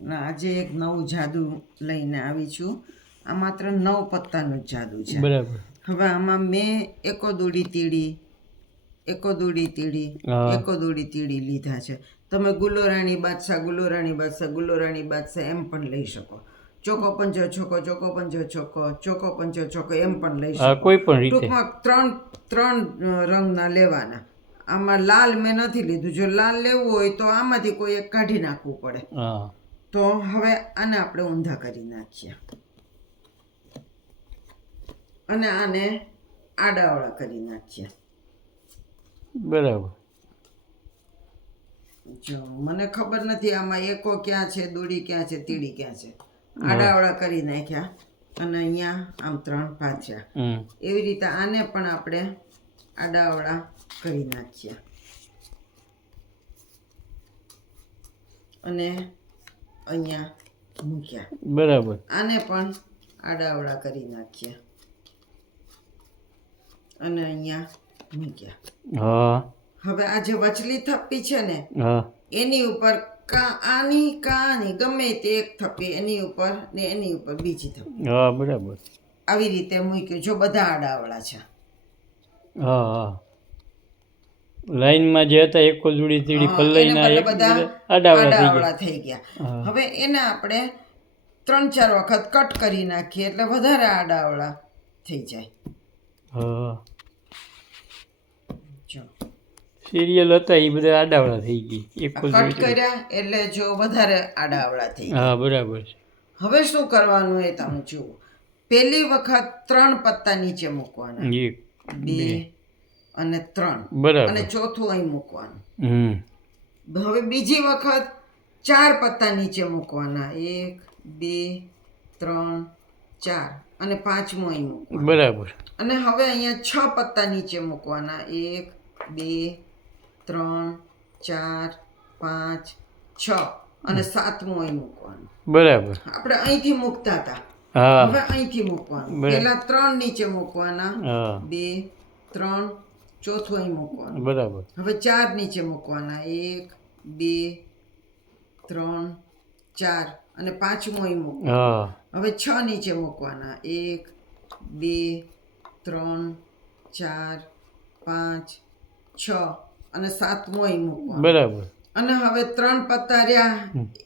આજે એક નવું જાદુ લઈને આવી છું. આ માત્ર 9 પત્તાનું જ જાદુ છે. બરાબર. હવે આમાં મેં એકો દૂડી તીડી લીધા છે. તમે ગુલોરાણી બાદશાહ એમ પણ લઈ શકો. ચોકો પંચો ચોકો એમ પણ લઈ શકો. કોઈ પણ રીતે ટૂંકમાં ત્રણ રંગના લેવાના. આમાં લાલ મેં નથી લીધું. જો લાલ લેવું હોય તો આમાંથી કોઈ એક કાઢી નાખવું પડે. તો હવે આને આપણે ઊંધા કરી નાખીએ અને આને આડાવડા કરી નાખીએ. બરાબર. જો મને ખબર નથી આમાં એકો ક્યાં છે, દોડી ક્યાં છે, તીડી ક્યાં છે. આડાવડા કરી નાખ્યા અને અહીંયા આમ 3 પાછા. એવી રીતે આને પણ આપણે આડાવડા કરી નાખીએ અને અહીંયા મૂક્યા. બરાબર. આને પણ આડાવડા કરી નાખીએ અને અહીંયા મૂક્યા. હવે આ જે વચલી થપ્પી છે ને એની ઉપર આની ગમે તે એક થપ્પી એની ઉપર ને એની ઉપર બીજી થપ્પી. બરાબર. આવી રીતે મૂક્યું. જો બધા આડાવડા છે. લાઈનમાં જે હતા એકો જોડી તીડી પલ્લઈના બધા આડાવડા થઈ ગયા. હવે એને આપણે 3-4 વખત કટ કરી નાખીએ એટલે વધારે આડાવડા થઈ જાય. જો સિરિયલ હતા એ બધા આડાવડા થઈ ગઈ. કટ કર્યા એટલે જો વધારે આડાવડા થઈ ગયા. બરાબર છે. હવે શું કરવાનું એ તમે જુઓ. પહેલી વખત 3 પત્તા નીચે મૂકવાના. 2 અને 3. બરાબર. અને ચોથું અહીં મૂકવાનું. હવે બીજી વખત 4 પત્તા નીચે મૂકવાના. 1 2 3 4 અને 5મું અહીં મૂકવાનું. બરાબર. અને હવે અહીંયા 6 પત્તા નીચે મૂકવાના. 1 2 3 4 5 6 અને 7મું અહીં મૂકવાનું. બરાબર. આપણે અહીંથી મૂકતા હતા. હવે અહીંથી મૂકવાનું. પહેલા 3 નીચે મૂકવાના. 2 3 ચોથું અહીં મૂકવાનું. બરાબર. હવે 4 નીચે મૂકવાના. 1 2 3 4 અને 5મું અહીં મૂકવાનું. હવે 6 નીચે મૂકવાના. 1 2 3 4 5 6 અને 7મું અહીં મૂકવાનું. બરાબર. અને હવે 3 પત્તા રહ્યા.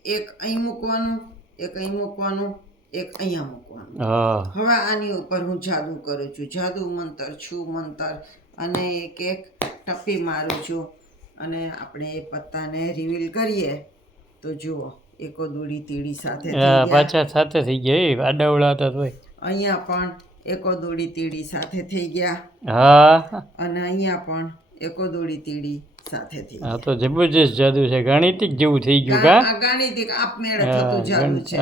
એક અહીં મૂકવાનું, એક અહીં મૂકવાનું, એક અહીંયા મૂકવાનું. હવે આની ઉપર હું જાદુ કરું છું. જાદુ મંતર છું મંતર અને એક ટપ્પી મારું છું અને આપણે એ પત્તાને રિવીલ કરીએ તો જુઓ એકો દોડી તીડી સાથે પાછા સાથે થઈ ગયા. આડાવડા હતા તોય અહીંયા પણ એકો દોડી તીડી સાથે થઈ ગયા. અને અહીંયા પણ એકો દોડી તીડી સાથે થઈ ગયા. તો જબરજસ્ત જાદુ છે. ગાણિતિક જેવું થઈ ગયું. આ ગાણિતિક આપમેળે થતું જાદુ છે.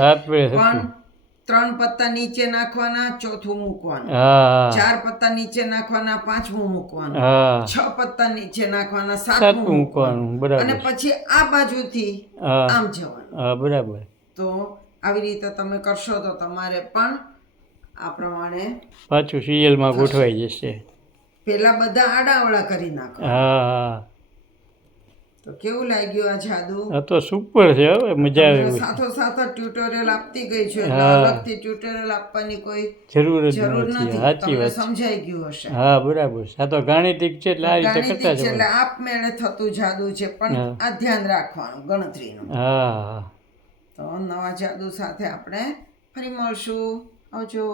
પણ 3 પત્તા નીચે નાખવાના, ચોથું મૂકવાનું. 4 પત્તા નીચે નાખવાના, 5મું મૂકવાનું. 6 પત્તા નીચે નાખવાના, 7મું મૂકવાનું. અને પછી આ બાજુથી આમ જવાનું. બરાબર. તો આવી રીતે તમે કરશો તો તમારે પણ આ પ્રમાણે પાછું સિરિયલમાં ગોઠવાઈ જશે. પેલા બધા આડાવડા કરી નાખો. તો કેવું લાગ્યું આ જાદુ? તો સુપર છે. હવે મજા આવે. સાથોસાથ ટ્યુટોરિયલ આપતી ગઈ છે. અલગથી ટ્યુટોરિયલ આપવાની કોઈ જરૂર નથી. સાચી વાત. સમજાઈ ગયું હશે. બરાબર. આ તો ગાણિતિક છે એટલે આ રીતે કરતા છે. એટલે આપમેળે થતું જાદુ છે. પણ આ ધ્યાન રાખવાનું ગણતરીનું. તો નવા જાદુ સાથે આપણે ફરી મળશું. આવજો.